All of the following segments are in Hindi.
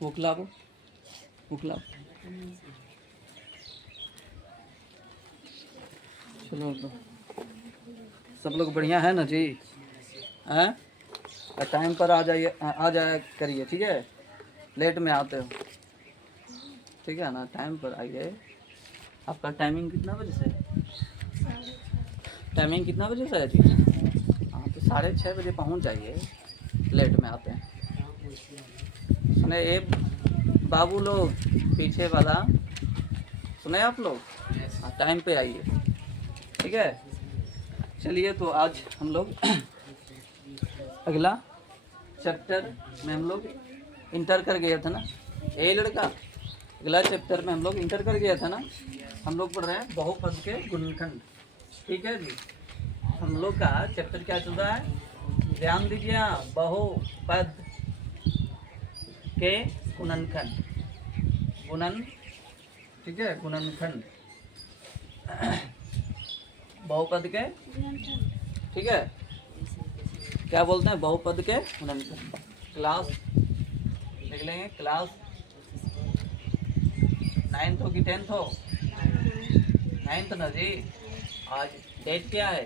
बुक लाओ, बुक लाओ। चलो तो सब लोग बढ़िया है ना जी? हैं? टाइम पर आ जाइए, आ जाया करिए, ठीक है? लेट में आते हो, ठीक है ना? टाइम पर आइए। आपका टाइमिंग कितना बजे से है? टाइमिंग कितना बजे से है जी? हाँ तो 6:30 बजे पहुंच जाइए, लेट में आते हैं। सुने ये बाबू लोग पीछे वाला, सुने आप लोग? हाँ टाइम पे आइए, ठीक है? चलिए तो आज हम लोग अगला चैप्टर में हम लोग इंटर कर गए थे ना, ए लड़का? अगला चैप्टर में हम लोग इंटर कर गया था ना। हम लोग पढ़ रहे हैं बहुपद के गुणनखंड, ठीक है जी? हम लोग का चैप्टर क्या चल रहा है? ध्यान दीजिए, बहुपद के गुणनखंड, गुणन, ठीक है? गुणनखंड, बहुपद के, ठीक है? क्या बोलते हैं? बहुपद के गुणनखंड। क्लास देख लेंगे, क्लास 9th हो कि 10th हो? 9th ना जी। आज डेट क्या है?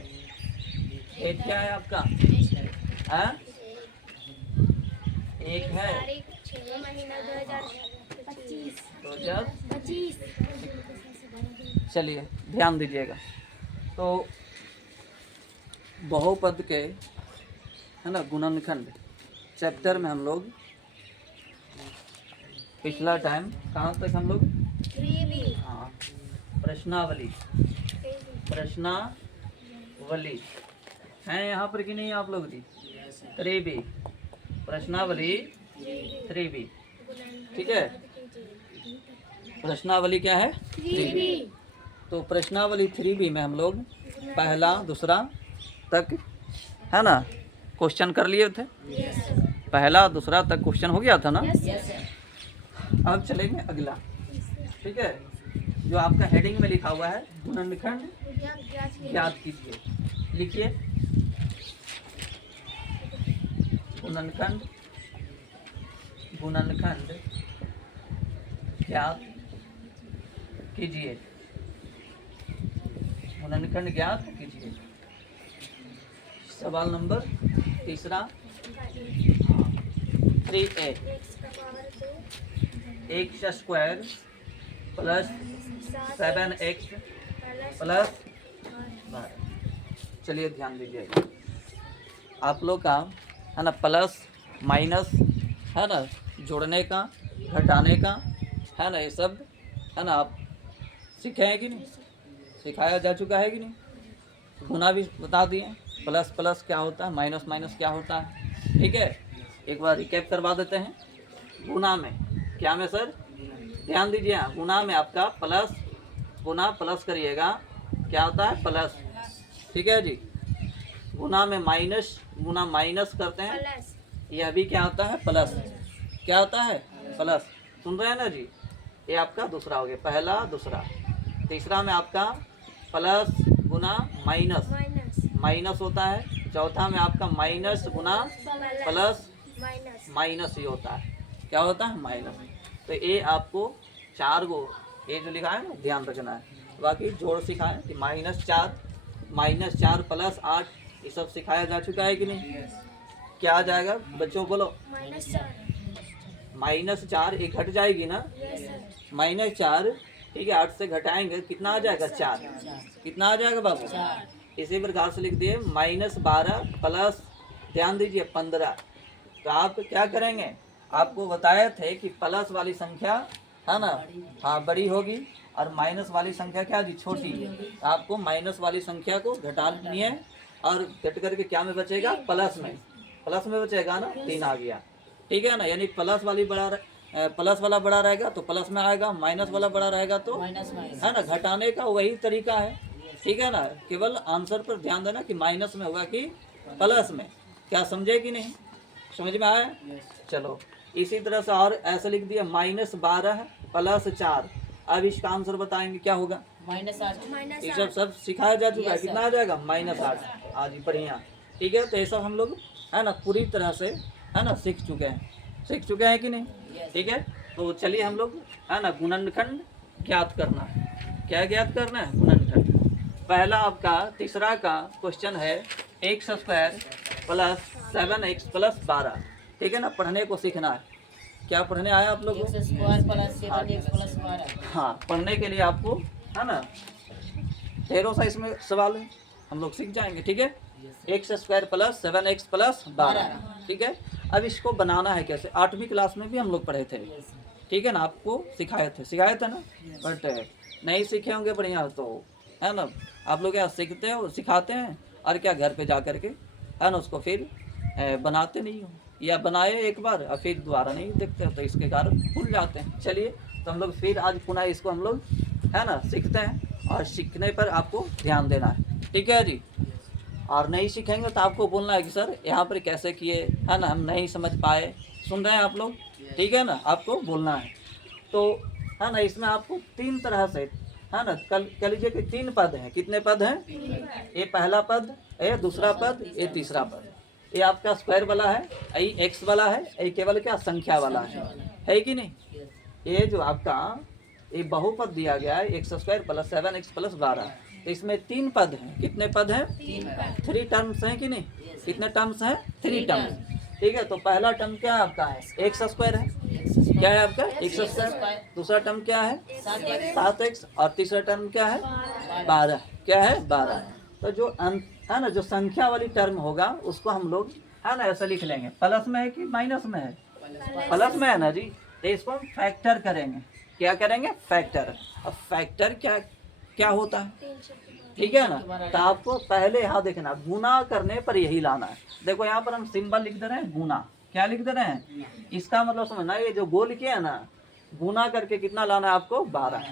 डेट क्या है आपका? हाँ? एक है 2025। चलिए ध्यान दीजिएगा। तो बहुपद के, है ना, गुणनखंड चैप्टर में हम लोग पिछला टाइम कहाँ तक हम लोग? हाँ, प्रश्नावली, प्रश्नावली है यहाँ पर कि नहीं आप लोग जी? 3B, प्रश्नावली 3B, ठीक है? प्रश्नावली क्या है? 3B। तो प्रश्नावली 3B में हम लोग पहला दूसरा तक, है ना, क्वेश्चन कर लिए थे। पहला दूसरा तक क्वेश्चन हो गया था ना। अब चलेंगे अगला, ठीक है? जो आपका हेडिंग में लिखा हुआ है गुणनखंड ज्ञात कीजिए, लिखिए गुणनखंड, गुणनखंड ज्ञात कीजिए, गुणनखंड ज्ञात कीजिए। सवाल नंबर तीसरा 3A, x square plus 7x plus 12। चलिए ध्यान दीजिएगा, आप लोग का, है ना, प्लस माइनस, है ना, जोड़ने का, घटाने का, है ना, ये सब, है ना, आप सीखे हैं कि नहीं? सिखाया जा चुका है कि नहीं? गुना भी बता दिए, प्लस प्लस क्या होता है, माइनस माइनस क्या होता है, ठीक है? एक बार रिकैप करवा देते हैं। गुना में क्या में सर? ध्यान दीजिए, गुना में आपका प्लस, गुना प्लस करिएगा, क्या होता है? प्लस, ठीक है जी? गुना में माइनस, गुना माइनस करते हैं, यह भी क्या होता है? प्लस। क्या होता है? प्लस। सुन रहे हैं ना जी? ये आपका दूसरा हो गया, पहला दूसरा। तीसरा में आपका प्लस गुना माइनस, माइनस होता है। चौथा में आपका माइनस गुना प्लस, माइनस ही होता है। क्या होता है? माइनस। तो ये आपको 4 गो, ये जो लिखा है ना, ध्यान रखना है। बाकी जोड़ सिखाए कि -4 प्लस 8, ये सब सिखाया जा चुका है कि नहीं? क्या आ जाएगा बच्चों, बोलो? -4, एक घट जाएगी ना, -4, ठीक है? 8 से घटाएंगे कितना आ जाएगा? 4। कितना आ जाएगा बाबू? 4। इसी प्रकार से लिख दिए -12 प्लस, ध्यान दीजिए, 15। तो आप क्या करेंगे? आपको बताए थे कि प्लस वाली संख्या, है ना, हाँ, बड़ी होगी, और माइनस वाली संख्या क्या जी? छोटी। तो आपको माइनस वाली संख्या को घटानी है, और घट करके क्या में बचेगा? प्लस में। प्लस में बचेगा ना, 3 आ गया, ठीक है ना? यानी प्लस वाली बड़ा, प्लस वाला बड़ा रहेगा तो प्लस में आएगा, माइनस वाला बड़ा रहेगा तो माइनस, है ना? घटाने का वही तरीका है, ठीक है ना? केवल आंसर पर ध्यान देना कि माइनस में होगा कि प्लस में। क्या समझे कि नहीं? समझ में आया? चलो इसी तरह से और ऐसे लिख दिया -12 प्लस 4। अब इसका आंसर बताएंगे क्या होगा? -8। ये सब सिखाया जा चुका है। कितना आ जाएगा? -8। हाँ जी, बढ़िया, ठीक है? तो ये सब हम लोग, है ना, पूरी तरह से, है ना, सीख चुके हैं। सीख चुके हैं कि नहीं? ठीक है, तो चलिए हम लोग है ना गुणनखंड ज्ञात करना है। क्या ज्ञात करना है? गुणनखंड। पहला आपका तीसरा का क्वेश्चन है x square plus 7x plus 12। ठीक है ना, पढ़ने को सीखना है। क्या पढ़ने आया आप लोग? X square plus 7x plus 12। हाँ, पढ़ने के लिए आपको है ना ढेरों सा इसमें सवाल है, हम लोग सीख जाएंगे। ठीक है, x square plus 7x plus 12। ठीक है, अब इसको बनाना है कैसे? 8वीं क्लास में भी हम लोग पढ़े थे। ठीक है ना, आपको सिखाए थे ना, बट नहीं सीखे होंगे बढ़िया तो है ना। आप लोग क्या सीखते हो, सिखाते हैं और क्या घर पे जा कर के है ना उसको फिर बनाते नहीं हो, या बनाए एक बार और फिर दोबारा नहीं देखते हो, तो इसके कारण भूल जाते हैं। चलिए, तो हम लोग फिर आज पुनः इसको हम लोग है ना सीखते हैं, और सीखने पर आपको ध्यान देना है। ठीक है जी, और नहीं सीखेंगे तो आपको बोलना है कि सर यहाँ पर कैसे किए, है ना, हम नहीं समझ पाए। सुन रहे हैं आप लोग? ठीक है ना, आपको बोलना है। तो है ना, इसमें आपको 3 तरह से है ना, कह लीजिए कि 3 पद हैं। कितने पद हैं? ये पहला पद, ये दूसरा पद, ये तीसरा पद। ये आपका स्क्वायर वाला है, ये एक्स वाला है, ये केवल क्या संख्या वाला है कि नहीं? ये जो आपका ये बहुपद दिया गया है x square plus 7x plus 12, तो इसमें 3 पद हैं। कितने पद हैं? 3 टर्म्स हैं कि नहीं? कितने टर्म्स हैं? 3 टर्म्स। ठीक है, तो पहला टर्म क्या है आपका? है एक्स स्क्वायर है। क्या है आपका? X square. दूसरा टर्म क्या है? 7x। और तीसरा टर्म क्या है? 12। क्या है? 12। तो जो है ना, जो संख्या वाली टर्म होगा उसको हम लोग है ना ऐसा लिख लेंगे। प्लस में है कि माइनस में है? प्लस में है ना जी। तो इसको हम फैक्टर करेंगे। क्या करेंगे? फैक्टर। अब फैक्टर क्या क्या होता है? ठीक है ना, तो आपको पहले यहाँ देखना, गुना करने पर यही लाना है। देखो यहाँ पर हम सिंबल लिख दे रहे हैं गुना। क्या लिख दे रहे हैं? इसका मतलब समझना, ये जो गोल किया है ना, गुना करके कितना लाना है आपको? 12।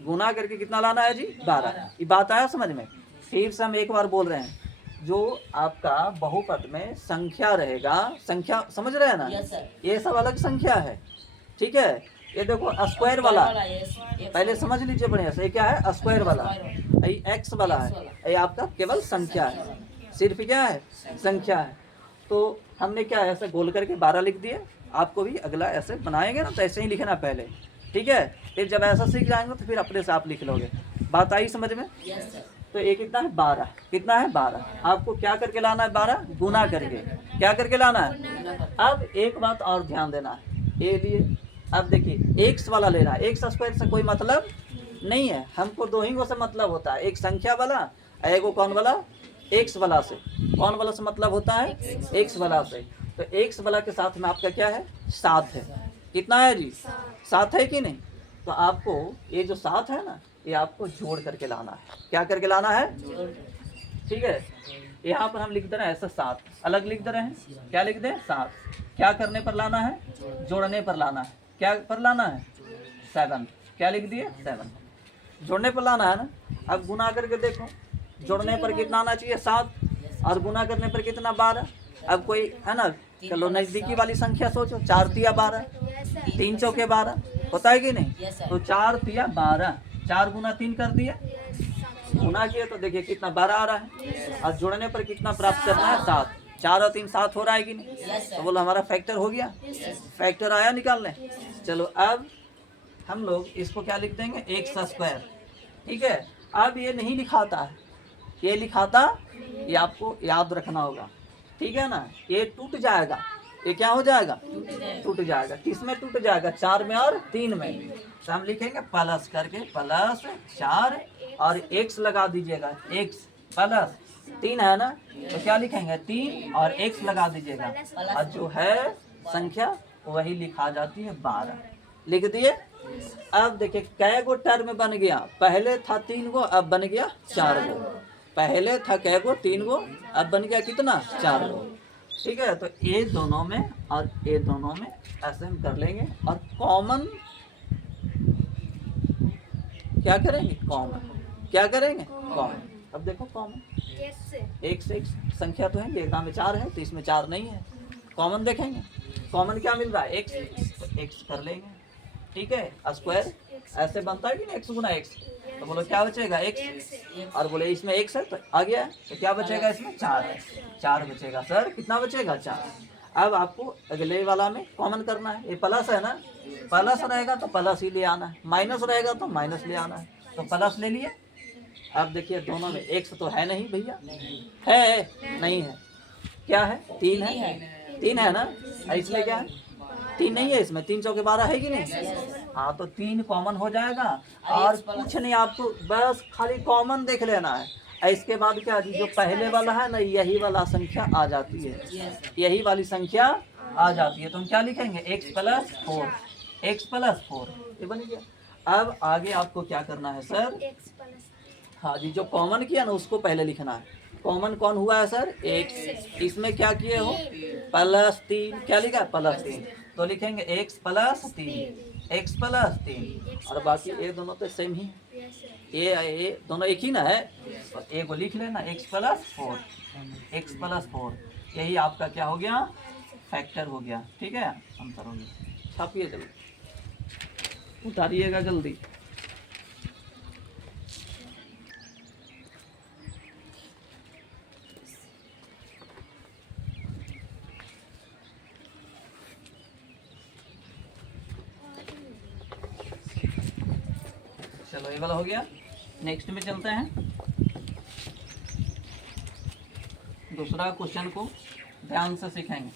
गुना करके कितना लाना है जी? 12। ये बात आया समझ में? फिर से हम एक बार बोल रहे हैं, जो आपका बहुपद में संख्या रहेगा, संख्या समझ रहे हैं ना, ये सब अलग संख्या है। ठीक है, ये देखो स्क्वायर वाला, पहले समझ लीजिए बढ़िया से। क्या है? स्क्वायर वाला। ये एक्स वाला है, ये आपका केवल संख्या है, सिर्फ क्या है? संख्या है। तो हमने क्या ऐसे गोल करके 12 लिख दिए। आपको भी अगला ऐसे बनाएंगे ना तो ऐसे ही लिखना पहले। ठीक है, फिर जब ऐसा सीख जाएंगे तो फिर अपने से आप लिख लोगे। बात आई समझ में? तो ये कितना है? 12। कितना है? 12। आपको क्या करके लाना है? 12 गुना करके। क्या करके लाना है? अब एक बात और ध्यान देना है, ये लिए अब देखिए एक्स वाला लेना है। एक्स स्क्वायर से कोई मतलब नहीं है, हमको 2 ही गो से मतलब होता है, एक संख्या वाला, एक कौन वाला? एक्स वाला से। कौन वाला से मतलब होता है? एक्स वाला से। तो एक्स वाला के साथ में आपका क्या है? 7 है। कितना है जी? 7 है कि नहीं? तो आपको ये जो 7 है ना, ये आपको जोड़ करके लाना है। क्या करके लाना है? ठीक है, यहाँ पर हम लिख दे रहे हैं ऐसा 7, अलग लिख दे रहे हैं। क्या लिख दें? 7। क्या करने पर लाना है? जोड़ने पर लाना है। क्या पर लाना है? 7। क्या लिख दिए? 7। जोड़ने पर लाना है ना। अब गुना करके देखो, जोड़ने पर कितना आना चाहिए? 7, और गुना करने पर कितना? 12। अब कोई है ना, चलो नजदीकी वाली संख्या सोचो, 4 तिया 12, 3 चौके 12 होता है कि नहीं? तो 4 तिया 12, 4 गुना 3 कर दिया, गुना किया तो देखिए कितना 12 आ रहा है, और जोड़ने पर कितना प्राप्त करना है? 7। 4 और 3 7 हो रहा है कि नहीं? तो बोलो हमारा फैक्टर हो गया। फैक्टर आया निकालने। चलो अब हम लोग इसको क्या लिख देंगे? X square. ठीक है, अब ये नहीं लिखाता है, ये लिखाता, ये आपको याद रखना होगा। ठीक है ना, ये टूट जाएगा। ये क्या हो जाएगा? टूट जाएगा। किसमें टूट जाएगा? 4 में और 3 में। तो हम लिखेंगे प्लस करके, प्लस 4 और एक्स लगा दीजिएगा, एक्स प्लस 3 है ना, तो क्या लिखेंगे? 3 और एक्स लगा दीजिएगा, और जो है संख्या वही लिखा जाती है 12। लिख दिए। अब देखिए कै गो टर्म बन गया? पहले था 3 गो, अब बन गया 4 गो। पहले था कै गो? 3 गो, अब बन गया कितना? 4 गो। ठीक है, तो ये दोनों में और ये दोनों में ऐसे हम कर लेंगे, और कॉमन क्या करेंगे? कॉमन। क्या करेंगे? कॉमन। अब देखो कॉमन, एक से एक संख्या तो है, एक में 4 है तो इसमें 4 नहीं है। कॉमन देखेंगे, कॉमन क्या मिल रहा है? एक्स। तो एक्स कर लेंगे। ठीक है, स्क्वायर ऐसे बनता है कि नहीं? एक्स गुना एक्स, तो बोलो क्या बचेगा? एक्स। और बोले इसमें एक्स है तो आ गया, तो क्या बचेगा? इसमें 4 है। 4 बचेगा सर, कितना बचेगा? 4। अब आपको अगले वाला में कॉमन करना है। ये प्लस है ना, प्लस रहेगा तो प्लस ही ले आना है, माइनस रहेगा तो माइनस ले आना है। तो प्लस ले लिए। अब देखिए दोनों में एक्स तो है नहीं भैया, है नहीं है, क्या है 3 है, 3 है ना, इसलिए क्या है 3 नहीं है इसमें, 3 चौके 12 है कि नहीं। हाँ तो 3 कॉमन हो जाएगा और कुछ नहीं, आपको बस खाली कॉमन देख लेना है। इसके बाद क्या जी, जो पहले वाला है ना यही वाला संख्या आ जाती है, यही वाली संख्या आ जाती है। तो हम क्या लिखेंगे x प्लस 4, x प्लस 4, ये बन गया। अब आगे आपको क्या करना है सर, हाँ जी, जो कॉमन किया ना उसको पहले लिखना है। कॉमन कौन हुआ है सर, x, इसमें क्या किए हो प्लस 3, क्या लिखा है प्लस 3, तो लिखेंगे x प्लस 3, x प्लस 3, और बाकी ये दोनों तो सेम ही है, ये दोनों एक ही ना है, तो ए को लिख लेना x प्लस 4, x प्लस 4, यही आपका क्या हो गया, फैक्टर हो गया। ठीक है, आंसर हो गया। छापिए जल्दी, उतारिएगा जल्दी। चलो ये वाला हो गया, नेक्स्ट में चलते हैं। दूसरा क्वेश्चन को ध्यान से सीखेंगे।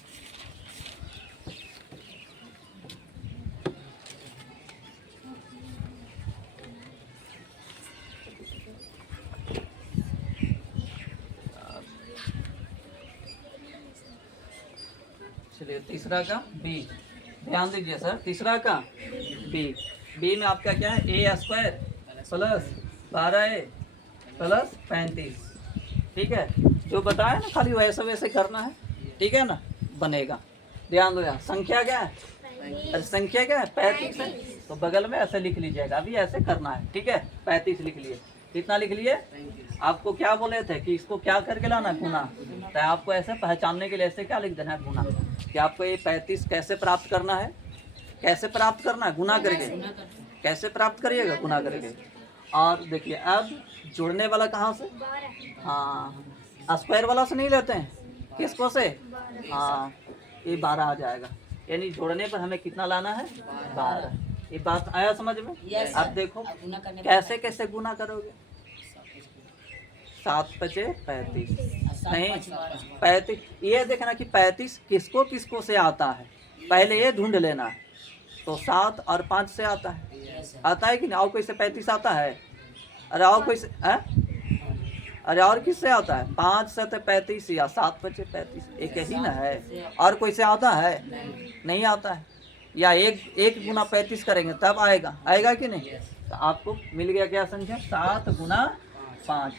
चलिए तीसरा का बी, ध्यान दीजिए सर, तीसरा का बी, बी में आपका क्या है, ए स्क्वायर प्लस 12a प्लस 35, ठीक है, जो बताया ना खाली वैसे वैसे करना है, ठीक है ना, बनेगा। ध्यान दो यार, संख्या क्या है, अरे संख्या क्या है 35 है, तो बगल में ऐसे लिख लीजिएगा, अभी ऐसे करना है, ठीक है, 35 लिख लिए। कितना लिख लिए, आपको क्या बोले थे कि इसको क्या करके लाना, गुना, तो आपको ऐसे पहचानने के लिए ऐसे क्या लिख देना है, गुना, कि आपको ये 35 कैसे प्राप्त करना है, कैसे प्राप्त करना है, गुना करके, कैसे प्राप्त करिएगा, गुना करके। और देखिए अब जोड़ने वाला कहाँ से, हाँ स्क्वायर वाला से नहीं लेते हैं, किसको से, हाँ ये 12 आ जाएगा, यानी जोड़ने पर हमें कितना लाना है, 12। ये बात आया समझ में। अब देखो कैसे कैसे गुना करोगे, 7 पचे 35, नहीं 35, ये देखना कि 35 किसको किसको से आता है, पहले ये ढूंढ लेना है। तो 7 और 5 से आता है कि नहीं, और कोई से 35 आता है, अरे और कोई से अरे और किससे आता है, 5 से 35 या 7 पचे 35, एक ही ना है, और कोई से आता है, नहीं आता है। या एक गुना 35 करेंगे तब आएगा कि नहीं। तो आपको मिल गया क्या संख्या, 7 गुना 5,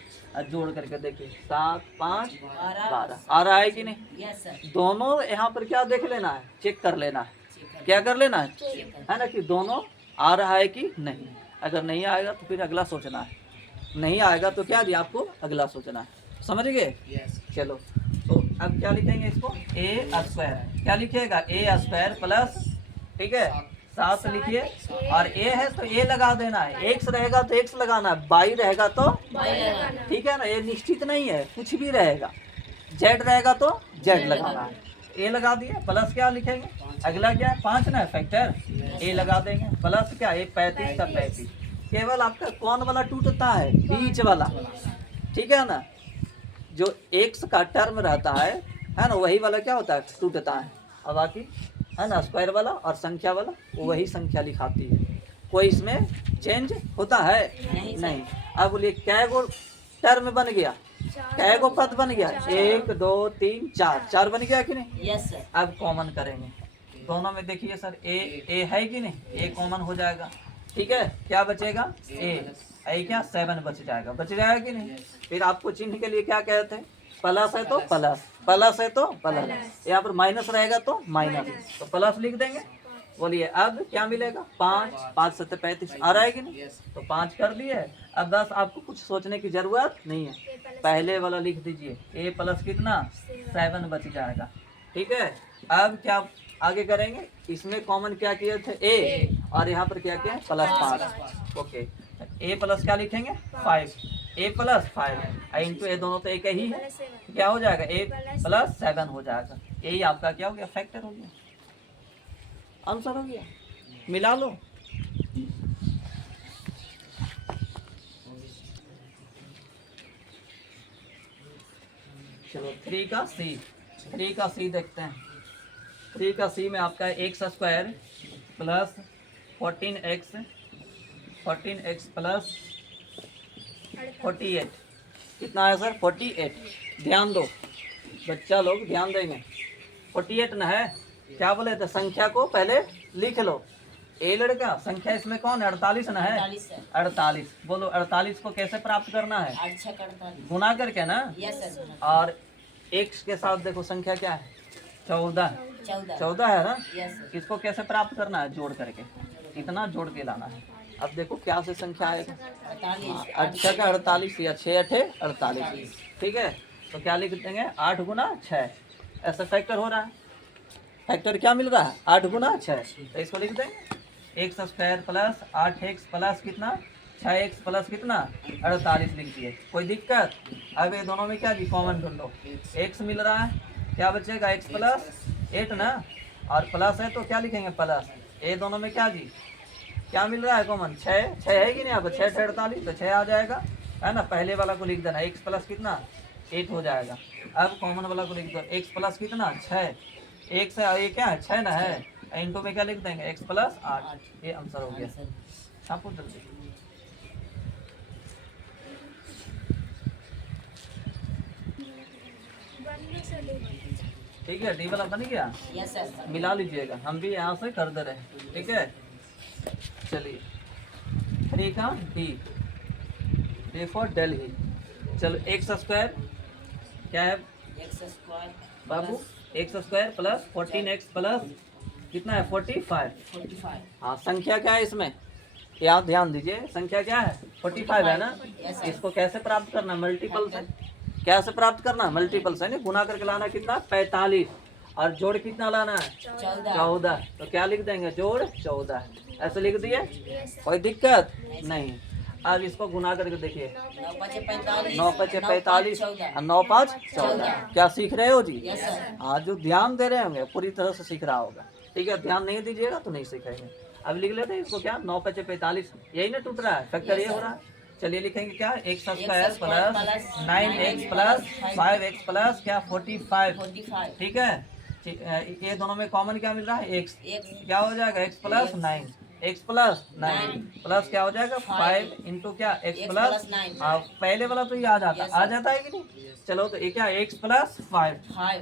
जोड़ करके देखिए 7 5 12 आ रहा है कि नहीं। दोनों यहाँ पर क्या देख लेना है, चेक कर लेना है, क्या कर लेना है ना, कि दोनों आ रहा है कि नहीं। अगर नहीं आएगा तो फिर अगला सोचना है, नहीं आएगा तो क्या दिया आपको, अगला सोचना है, समझ गए। चलो तो अब क्या लिखेंगे इसको, ए स्क्वायर, क्या लिखिएगा, ए स्क्वायर प्लस, ठीक है 7 लिखिए, और ए है तो ए लगा देना है, एक्स रहेगा तो एक्स लगाना है, बाई रहेगा तो, ठीक है ना, ये निश्चित नहीं है, कुछ भी रहेगा, जेड रहेगा तो जेड लगाना है, ए लगा दिए, प्लस क्या लिखेंगे, अगला क्या है 5 ना, फैक्टर ए लगा देंगे, प्लस क्या है 35 का 35, केवल आपका कौन वाला टूटता है, बीच वाला, ठीक है ना, जो एक्स का टर्म रहता है ना, वही वाला क्या होता है, टूटता है, और बाकी है ना स्क्वायर वाला और संख्या वाला वही संख्या लिखाती है, कोई इसमें चेंज होता है नहीं। अब बोलिए कै गो टर्म बन गया, कै गो पद बन गया, 1 2 3 4 बन गया कि नहीं। Yes sir. अब कॉमन करेंगे दोनों में, देखिए सर ए है कि नहीं, ए कॉमन हो जाएगा, ठीक है, क्या बचेगा, ए क्या 7 बच जाएगा कि नहीं। फिर आपको चिन्ह के लिए क्या कहते हैं, प्लस है तो प्लस, प्लस है तो प्लस, यहाँ पर माइनस रहेगा तो माइनस, तो प्लस लिख देंगे। बोलिए अब क्या मिलेगा, 5 7 35 आ रहा है कि नहीं, तो 5 कर दिए। अब बस आपको कुछ सोचने की जरूरत नहीं है, पहले वाला लिख दीजिए, ए प्लस कितना 7 बच जाएगा, ठीक है। अब क्या आगे करेंगे, इसमें कॉमन क्या किए थे, ए, और यहाँ पर क्या किया प्लस 5, ओके। ए प्लस क्या लिखेंगे 5, ए प्लस 5 इंटू ए, दोनों तो एक ही है, क्या हो जाएगा, ए प्लस 7 हो जाएगा। यही आपका क्या हो गया, फैक्टर हो गया, आंसर हो गया। मिला लो। चलो 3 का सी देखते हैं। 3 का सी में आपका x square plus 14x plus 48 कितना है सर, 48। ध्यान दो बच्चा लोग, ध्यान देंगे। 48 ना है, क्या बोले थे, संख्या को पहले लिख लो। ए लड़का, संख्या इसमें कौन है, 48 ना है, 48 है। 48। बोलो 48 को कैसे प्राप्त करना है, 8 6 48। गुना करके ना। Yes sir. और x के साथ देखो संख्या क्या है, 14 है ना। Yes sir. इसको कैसे प्राप्त करना है, जोड़ करके, इतना जोड़ के लाना है। अब देखो क्या से संख्या आएगा, 48। 8 का 48 या 6 8 48। ठीक है, तो क्या लिख देंगे, 8 गुना 6। ऐसा फैक्टर हो रहा है, फैक्टर क्या मिल रहा है, 8 गुना 6। तो इसको लिख देंगे x square plus 8x plus कितना, 6x प्लस कितना, 48 लिख दिए। कोई दिक्कत। अब ये दोनों में क्या जी, कॉमन ढूंढो। x मिल रहा है, क्या बचेगा, x प्लस 8 ना, और प्लस है तो क्या लिखेंगे, प्लस। ये दोनों में क्या जी, क्या मिल रहा है कॉमन, 6 है कि नहीं, यहाँ पर 6 6 48 तो 6 आ जाएगा, है ना। पहले वाला को लिख देना, x प्लस कितना, 8 हो जाएगा। अब कॉमन वाला को लिख दो, x प्लस कितना, 6। एक से ये क्या है, 6 ना है, इंटू में क्या लिख देंगे, x प्लस 8। ये आंसर हो गया। छापो जल्दी। ठीक है, डी वाला बन गया, यस सर। मिला लीजिएगा, हम भी यहाँ से कर दे रहे हैं। ठीक है, चलिए 3 का डी फॉर दिल्ली। चलो एक्स स्क्वायर क्या है एक्स स्क्वायर बाबू, x square plus 14x plus कितना है, 45। 45। हाँ, संख्या क्या है इसमें, यहाँ ध्यान दीजिए, संख्या क्या है, 45 है ना। Yes, sir. इसको कैसे प्राप्त करना, मल्टीपल से। कैसे प्राप्त करना, मल्टीपल से नहीं, गुना करके लाना कितना, 45, और जोड़ कितना लाना है, 14। तो क्या लिख देंगे, जोड़ 14, ऐसे लिख दिए, कोई दिक्कत नहीं। अब इसको गुना करके देखिए, 9 5 45। 9 5 45 और 9 5 14। क्या सीख रहे हो जी, यस सर। हाँ, जो ध्यान दे रहे होंगे पूरी तरह से सीख रहा होगा। ठीक है, ध्यान नहीं दीजिएगा तो नहीं सीखेंगे। अब लिख लेते हैं इसको, क्या 9 5 45, यही ना टूट रहा है, फैक्टर ये हो रहा है। चलिए लिखेंगे क्या, x square plus 9x plus 5x plus क्या 45। ठीक है, ये दोनों में कॉमन क्या मिल रहा है, x। क्या हो जाएगा, x plus 9, x plus 9 plus क्या हो जाएगा 5 इंटू क्या x प्लस 9। पहले वाला तो ये आ जाता है कि नहीं। चलो तो ये क्या, x plus 5,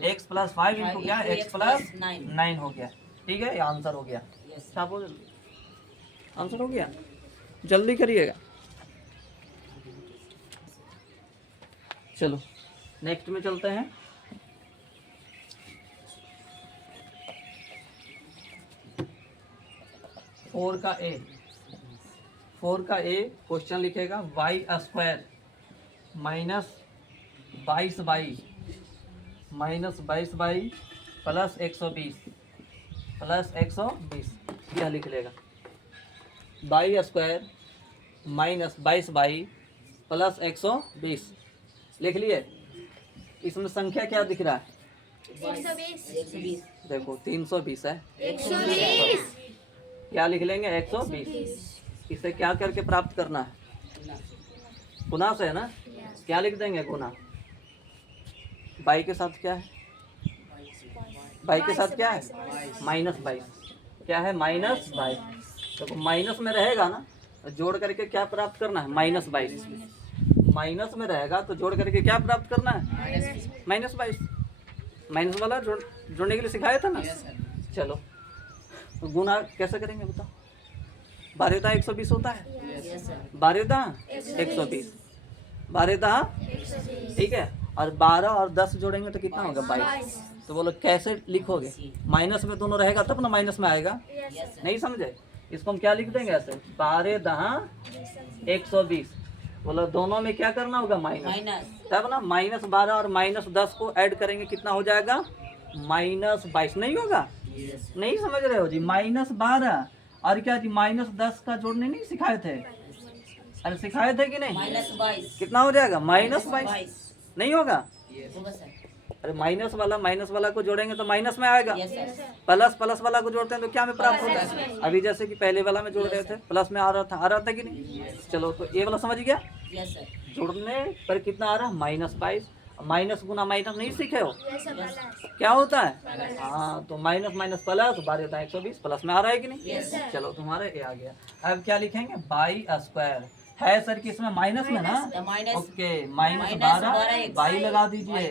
x plus 5 into क्या, x प्लस 9 हो गया। ठीक है, ये आंसर हो गया। छापो जल्दी, आंसर हो गया, जल्दी करिएगा। चलो नेक्स्ट में चलते हैं। फोर का ए क्वेश्चन लिखेगा y square minus 22 by plus 120 यह लिख लेगा। Y square minus 22 by plus 120 लिख लिए। इसमें संख्या क्या दिख रहा है, 120। देखो 320 है, क्या लिख लेंगे 120। इसे क्या करके प्राप्त करना है, गुना से है ना। क्या लिख देंगे, गुना। बाई के साथ क्या है, बाई के साथ क्या है, -22। क्या है, -22। तो माइनस में रहेगा ना, तो जोड़ करके क्या प्राप्त करना है, -22। माइनस में रहेगा तो जोड़ करके क्या प्राप्त करना है, -22। माइनस वाला जोड़ने के लिए सिखाया था ना। चलो तो गुना कैसे करेंगे बताओ, 12 120 होता है, 12 120, 12 ठीक है, और 12 और 10 जोड़ेंगे तो कितना होगा, 22। तो बोलो कैसे लिखोगे, माइनस में दोनों रहेगा तब ना माइनस में आएगा। नहीं समझे, इसको हम क्या लिख देंगे ऐसे, 12 120। बोलो दोनों में क्या करना होगा, माइनस, तब ना -12 और -10 को ऐड करेंगे कितना हो जाएगा, -22। नहीं होगा, नहीं समझ रहे हो जी, -12 और क्या जी, -10 का जोड़ने नहीं सिखाए थे, अरे सिखाए थे कि नहीं, -22 कितना हो जाएगा, -22। नहीं होगा, अरे माइनस वाला को जोड़ेंगे तो माइनस में आएगा, Yes, sir. प्लस वाला को जोड़ते हैं तो क्या में प्राप्त होता है। अभी जैसे कि पहले वाला में जोड़ रहे थे प्लस में आ रहा था कि नहीं। चलो तो ये वाला समझ गया, Yes, sir. जोड़ने पर कितना आ रहा है -22, माइनस गुना माइनस नहीं सीखे हो Yes. क्या होता है। हाँ तो माइनस माइनस प्लस 12×120 प्लस में आ रहा है कि नहीं। Yes, sir. चलो तुम्हारे ये आ गया। अब क्या लिखेंगे, बाई स्क्वायर है सर किसमें माइनस में ना, The minus. Okay minus minus 12 12 by लगा दीजिए,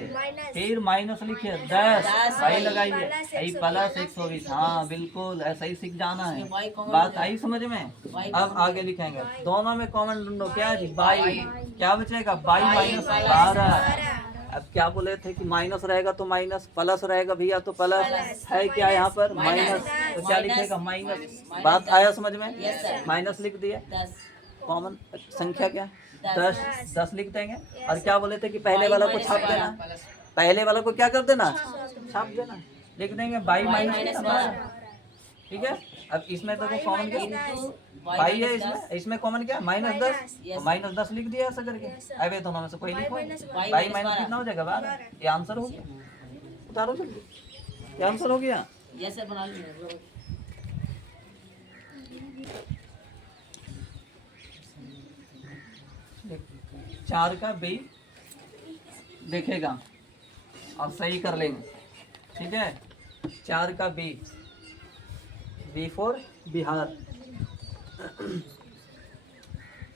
फिर माइनस लिखिए 10 10 बाई लगाइए, यही प्लस 120। हाँ बिल्कुल ऐसा ही सीख जाना है, इसमें बाई कॉमन बात है। आई समझ में। बाई अब कॉमन आगे लिखेंगे दोनों में कॉमन ढूंढो, क्या है जी बाई, क्या बचेगा बाई माइनस 12। अब क्या बोले थे कि माइनस रहेगा तो माइनस, प्लस रहेगा भैया तो प्लस, है क्या यहाँ पर माइनस, तो क्या लिखेगा माइनस। बात आया समझ में, Yes, sir. माइनस लिख दिया, 10. कॉमन संख्या क्या 10. 10 लिख देंगे। और क्या बोले थे कि पहले वाला को छाप देना, पहले वाला को क्या कर देना छाप देना, लिख देंगे बाई माइनस 12। ठीक है। अब इसमें तो कॉमन क्या Into बाई है, minus 10. इसमें कॉमन क्या -10, Yes. -10 लिख दिया ऐसा करके। अब ये दोनों में से कोई लिखो, बाई बाई minus माइनस 12. कितना हो जाएगा 12, ये आंसर हो गया। उतारो जल्दी, ये आंसर हो गया। Yes, sir. बना लीजिए। 4 का बी देखेगा और सही कर लेंगे, ठीक है। 4 का बी फॉर बिहार।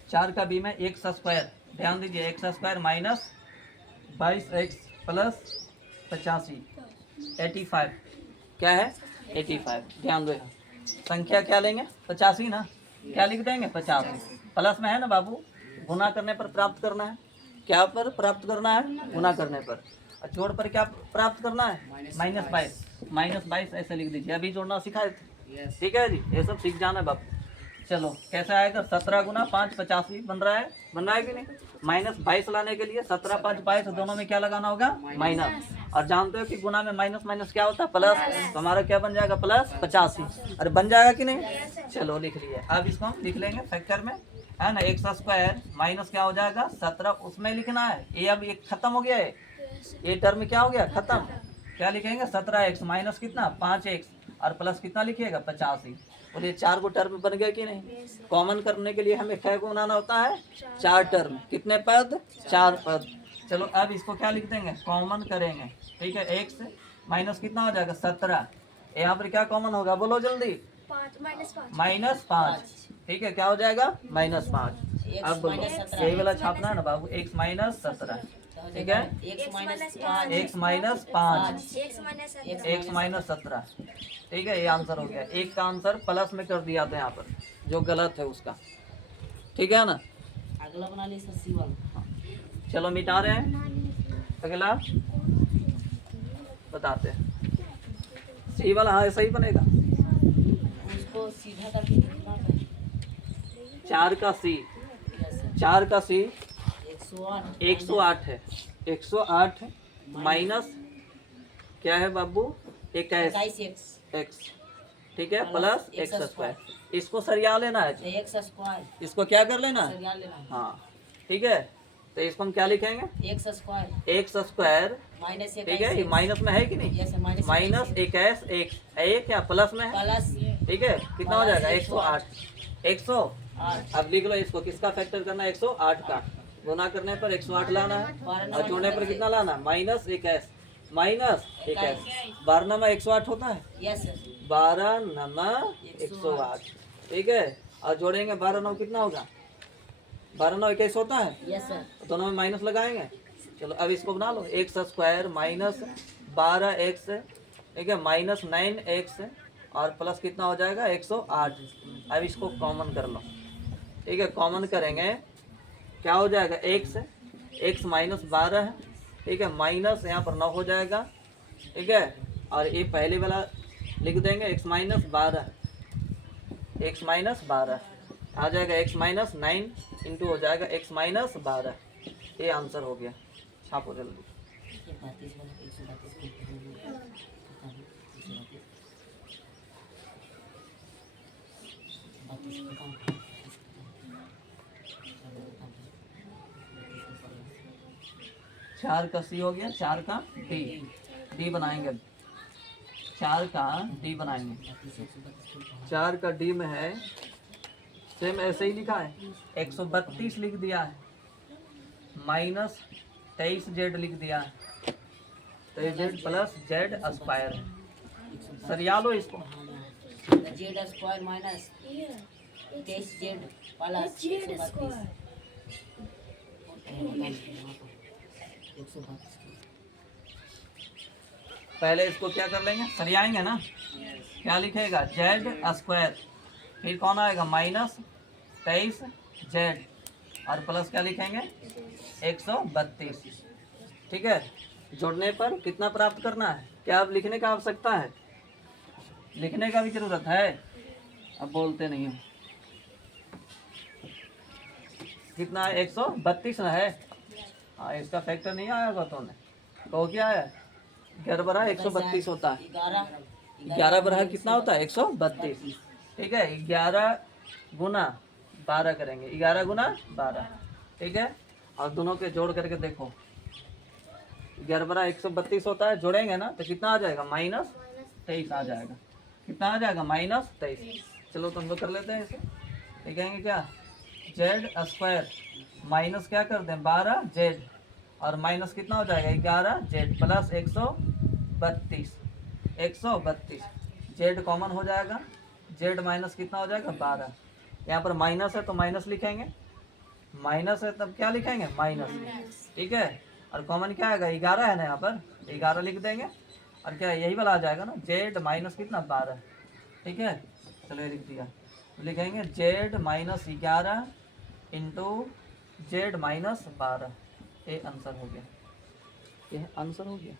4 का बी में एक्स स्क्वायर, ध्यान दीजिए x square minus 22x plus 85, 85 क्या है 85, ध्यान दो यहाँ। संख्या क्या लेंगे 85 ना, क्या लिख देंगे 50, प्लस में है ना बाबू, गुना करने पर प्राप्त करना है, क्या पर प्राप्त करना है गुना करने पर, और जोड़ पर क्या प्राप्त करना है -22 ऐसे लिख दीजिए। अभी जोड़ना सिखाए थे, ठीक है जी, ये सब सीख जाना है बाबू। चलो कैसे आएगा, 17 गुना 5 85 बन रहा है कि नहीं। -22 लाने के लिए 17 5 22 दोनों में क्या लगाना होगा माइनस, और जानते हो कि गुना में माइनस माइनस क्या होता है प्लस, तो हमारा क्या बन जाएगा प्लस 85। अरे बन जाएगा कि नहीं, चलो लिख लिए। अब इसको हम लिख लेंगे फैक्टर में, है ना, एक्स स्क्वायर माइनस क्या हो जाएगा 17, उसमें लिखना है ये, अब ये खत्म हो गया है, ये टर्म क्या हो गया खत्म, क्या लिखेंगे 17x माइनस कितना 5x और प्लस कितना लिखिएगा 85। बोलिए 4 को टर्म बन गया कि नहीं। कॉमन करने के लिए हमें क्या को बनाना होता है 4 टर्म, कितने पद 4 पद। चलो अब इसको क्या लिख देंगे कॉमन करेंगे, ठीक है। x माइनस कितना हो जाएगा 17, यहाँ पर क्या कॉमन होगा बोलो जल्दी -5, ठीक है, क्या हो जाएगा -5। अब बोलो यही वाला छापना है ना बाबू, x -17, ठीक है, x minus 5. x -5 x -17, ठीक है, ये आंसर हो गया। एक का आंसर प्लस में कर दिया था यहाँ पर, जो गलत है उसका, ठीक है ना। अगला बना लीजिए सर, सी वाला। चलो मिटा रहे हैं, अगला बताते हैं। सी वाला हाँ सही बनेगा, उसको सीधा करके लिखना है। 4 का सी, Yes, sir. 4 का सी 108. 108 है, 108 माइनस क्या है बाबू 21 21x. x, ठीक है, plus X x square. Square. इसको सरिया लेना है, x स्क्वायर इसको क्या कर लेना है, सरिया लेना है। हाँ ठीक है। तो इसको हम क्या लिखेंगे x square x square, minus ठीक है, ये माइनस में है कि नहीं, Yes, sir, minus minus 21 x है क्या प्लस में है, प्लस ठीक है, कितना हो जाएगा 108 8. अब लिख लो इसको, किसका फैक्टर करना है 108 का, गुना करने पर 108 लाना है और जोड़ने पर कितना लाना है -21 -21, 12 नमा 108 होता है, Yes, sir. 12 नमा 108, ठीक है, और जोड़ेंगे 12 9 कितना होगा 12 9 21 होता है, Yes, sir. दोनों में माइनस लगाएंगे। चलो अब इसको बना लो, एक्स स्क्वायर माइनस 12x, ठीक है, माइनस 9x और प्लस कितना हो जाएगा 108। अब इसको कॉमन कर लो, ठीक है, कॉमन करेंगे क्या हो जाएगा x माइनस 12 है, ठीक है, माइनस यहाँ पर 9 हो जाएगा, ठीक है, और ये पहले वाला लिख देंगे x माइनस 12 आ जाएगा, x माइनस 9 इंटू हो जाएगा x माइनस 12, ये आंसर हो गया। छापो जल्दी। ये 32 वाला 132 को 4 का सी हो गया, 4 का डी, डी बनाएंगे। 4 का डी बनाएंगे। 4 का डी में है सेम ऐसे ही लिखा है, 132 लिख दिया है, माइनस 23 जेड लिख दिया है, तो जेड प्लस जेड स्क्वायर है। सरिया लो इसको। Z square minus 23 Z plus 132। पहले इसको क्या कर लेंगे, सरियाएंगे ना। क्या लिखेगा, जेड स्क्वायर, फिर कौन आएगा माइनस 23 जेड, और प्लस क्या लिखेंगे 132। ठीक है, जोड़ने पर कितना प्राप्त करना है, क्या अब लिखने का आवश्यकता है, लिखने का भी जरूरत है, अब बोलते नहीं हो। कितना है 132 ना है। हाँ, इसका फैक्टर नहीं आया होगा तुमने, तो क्या है 11 बरा 132 होता है। 11 बरा कितना होता है 132। ठीक है, 11 गुना 12 करेंगे, 11 गुना 12। ठीक है, और दोनों के जोड़ करके देखो, 11 बरा 132 होता है, जोड़ेंगे ना तो कितना आ जाएगा माइनस 23 आ जाएगा। कितना आ जाएगा माइनस 23। चलो तो हम लोग कर लेते हैं इसे। लिखेंगे क्या, जेड स्क्वायर माइनस क्या कर दें 12 जेड, और माइनस कितना हो जाएगा 11 जेड प्लस 132। 132 जेड कॉमन हो जाएगा, जेड माइनस कितना हो जाएगा 12। यहाँ पर माइनस है तो माइनस लिखेंगे, माइनस है तब क्या लिखेंगे माइनस। ठीक है, और कॉमन क्या आएगा 11 है ना, यहाँ पर 11 लिख देंगे, और क्या यही वाला आ जाएगा ना, जेड माइनस कितना 12। ठीक है, चलो ये लिख दिया। लिखेंगे Z minus 11 into Z minus 12। ये आंसर हो गया, ये आंसर हो गया।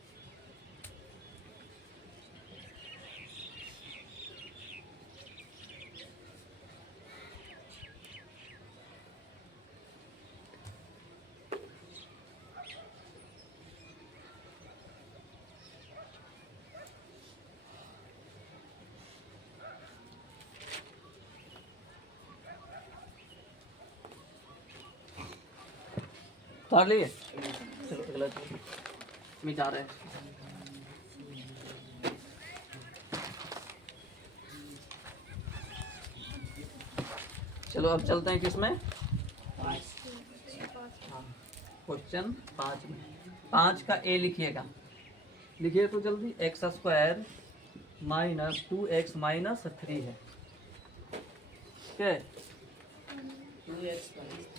पढ़ लिए, चलो अगला मिटा रहे हैं। चलो अब चलते हैं किसमें, क्वेश्चन 5 में। 5 का ए लिखिएगा, लिखिए तो जल्दी। X square minus 2x minus 3 है। ठीक है,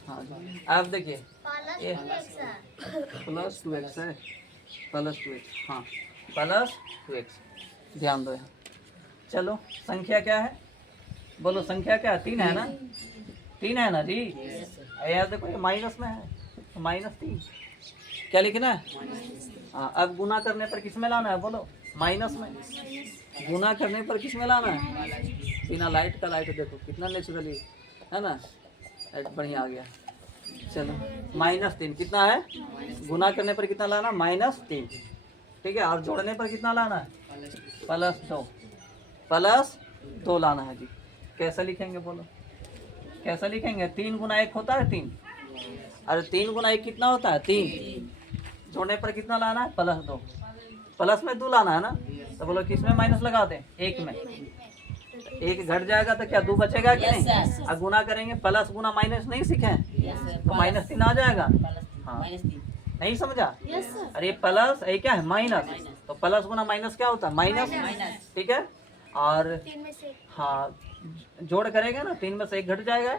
हाँ जी, आप देखिए प्लस 2x है, प्लस 2x, हाँ प्लस 2x, ध्यान दो यहाँ। चलो संख्या क्या है, बोलो संख्या क्या है, 3 है ना, 3 है ना जी। यार देखो ये माइनस में है तो माइनस 3, क्या लिखना है, हाँ। अब गुना करने पर किस में लाना है, बोलो माइनस में। गुना करने पर किस में लाना है, बिना लाइट का, लाइट देखो कितना नेचुरली है ना, लाइट बढ़िया आ गया। चलो -3 कितना है, गुना करने पर कितना लाना -3। ठीक है, और जोड़ने पर कितना लाना है +2, +2 लाना है जी। कैसे लिखेंगे बोलो, कैसे लिखेंगे, 3 गुना 1 होता है 3, अरे 3 गुना 1 कितना होता है 3, जोड़ने पर कितना लाना है +2, प्लस में 2 लाना है ना, तो बोलो किस में माइनस लगा दें, 1 में। 1 घट जाएगा तो क्या 2 बचेगा कि नहीं, और गुना करेंगे प्लस गुना माइनस नहीं सीखे तो -3 आ जाएगा। हाँ, नहीं समझा, अरे प्लस ये क्या है माइनस, तो प्लस गुना माइनस क्या होता है माइनस। ठीक है, और हाँ जोड़ करेंगे ना, 3 में से 1 घट जाएगा,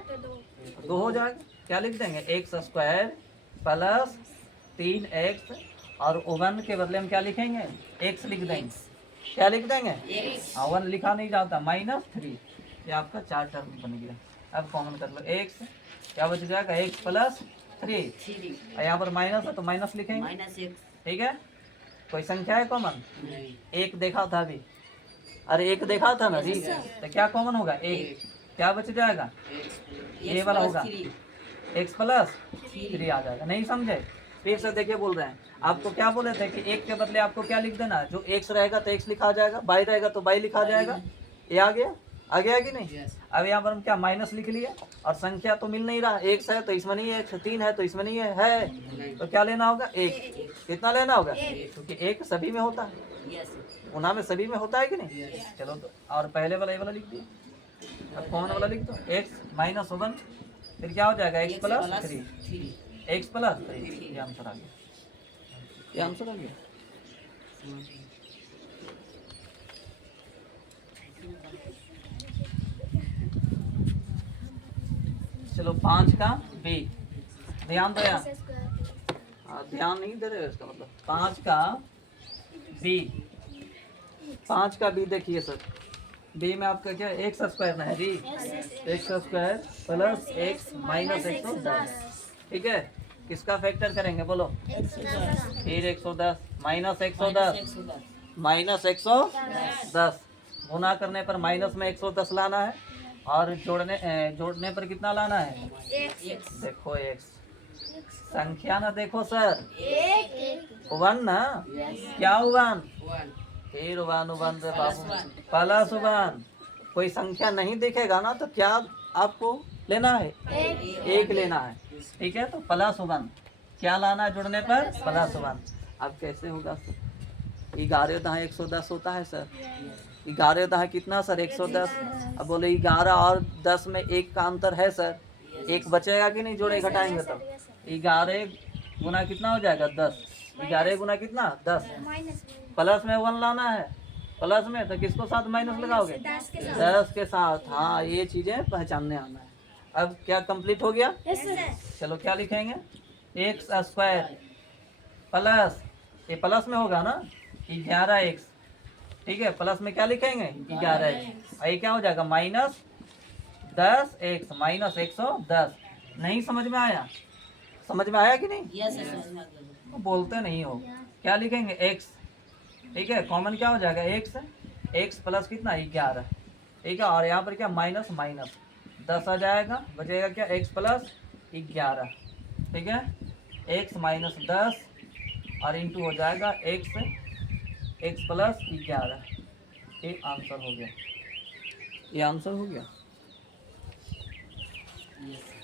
2 हो जाएगा। क्या लिख देंगे, एक्स स्क्वायर प्लस 3x, और 1 के बदले हम क्या लिखेंगे x लिख देंगे, क्या लिख देंगे, 1 लिखा नहीं जाता, -3। ये आपका 4 टर्म बन गया। अब कॉमन कर लो, x क्या बच जाएगा, x + 3, यहाँ पर माइनस है तो माइनस लिखेंगे। ठीक है, कोई संख्या है कॉमन, 1 देखा था अभी, अरे 1 देखा था ना जी, तो क्या कॉमन होगा 1, क्या बच जाएगा, ये वाला होगा, x + 3 आ जाएगा। नहीं समझे, फिर से देखिए बोल रहे हैं आपको, क्या बोले थे कि 1 के बदले आपको क्या लिख देना, जो x रहेगा तो x लिखा जाएगा, y रहेगा तो y लिखा जाएगा, ये आ गया। आ गया कि नहीं? Yes. अब यहाँ पर हम क्या माइनस लिख लिए और संख्या तो मिल नहीं रहा, एक है तो इसमें नहीं है, 103 है तो इसमें नहीं है तो क्या लेना होगा? एक। कितना लेना होगा? क्योंकि एक सभी में होता है, Yes. उना में सभी में होता है कि नहीं? Yes. चलो तो और पहले वाला ये वाला लिख दिए, अब कौन वाला लिख दो? एक्स माइनस 1, फिर क्या हो जाएगा? X plus 3, 3. एक्स प्लस 3, ये आंसर आ गया, ये आंसर आ गया। चलो 5 का बी, ध्यान दो यार, ध्यान नहीं दे रहे हो, इसका मतलब 5 का बी, 5 का बी देखिए सर, बी में आपका क्या एक्स स्क्वायर ना है जी, x square plus x minus 110, ठीक है? किसका फैक्टर करेंगे बोलो? फिर 110 माइनस 110 माइनस 110, गुना करने पर माइनस में 110 लाना है और जोड़ने पर कितना लाना है? देखो एक्स, संख्या ना देखो सर, 1 ना, क्या 1? फिर 1 रे बाबू, प्लस 1, कोई संख्या नहीं दिखेगा ना तो क्या आपको लेना है? एक लेना है, ठीक है? तो प्लस 1 क्या लाना है जोड़ने पर? प्लस 1। अब कैसे होगा सर? 11 दहा 110 होता है सर, 11 दहा कितना सर? 110। अब बोले 11 और 10 में एक का अंतर है सर, एक बचेगा कि नहीं जोड़े घटाएंगे तब? 11 गुना कितना हो जाएगा? 10, 11 गुना कितना? 10, प्लस में 1 लाना है, प्लस में तो किसको साथ माइनस लगाओगे? 10 के साथ। हाँ, ये चीजें पहचानने आना है। अब क्या कंप्लीट हो गया? चलो क्या लिखेंगे? एक्स स्क्वायर प्लस, ये प्लस में होगा ना, 11x, ठीक है? प्लस में क्या लिखेंगे? 11x, ये क्या हो जाएगा? Minus 10x minus 110। नहीं समझ में आया? समझ में आया कि नहीं? Yes, yes. बोलते नहीं हो। क्या लिखेंगे? x, ठीक है? कॉमन क्या हो जाएगा? x प्लस कितना? 11, ठीक है? और यहाँ पर क्या? माइनस माइनस 10 आ जाएगा, बचेगा क्या? x प्लस 11, ठीक है? x माइनस 10 और इंटू हो जाएगा x प्लस 11, ये आंसर हो गया, ये आंसर हो गया। Yes.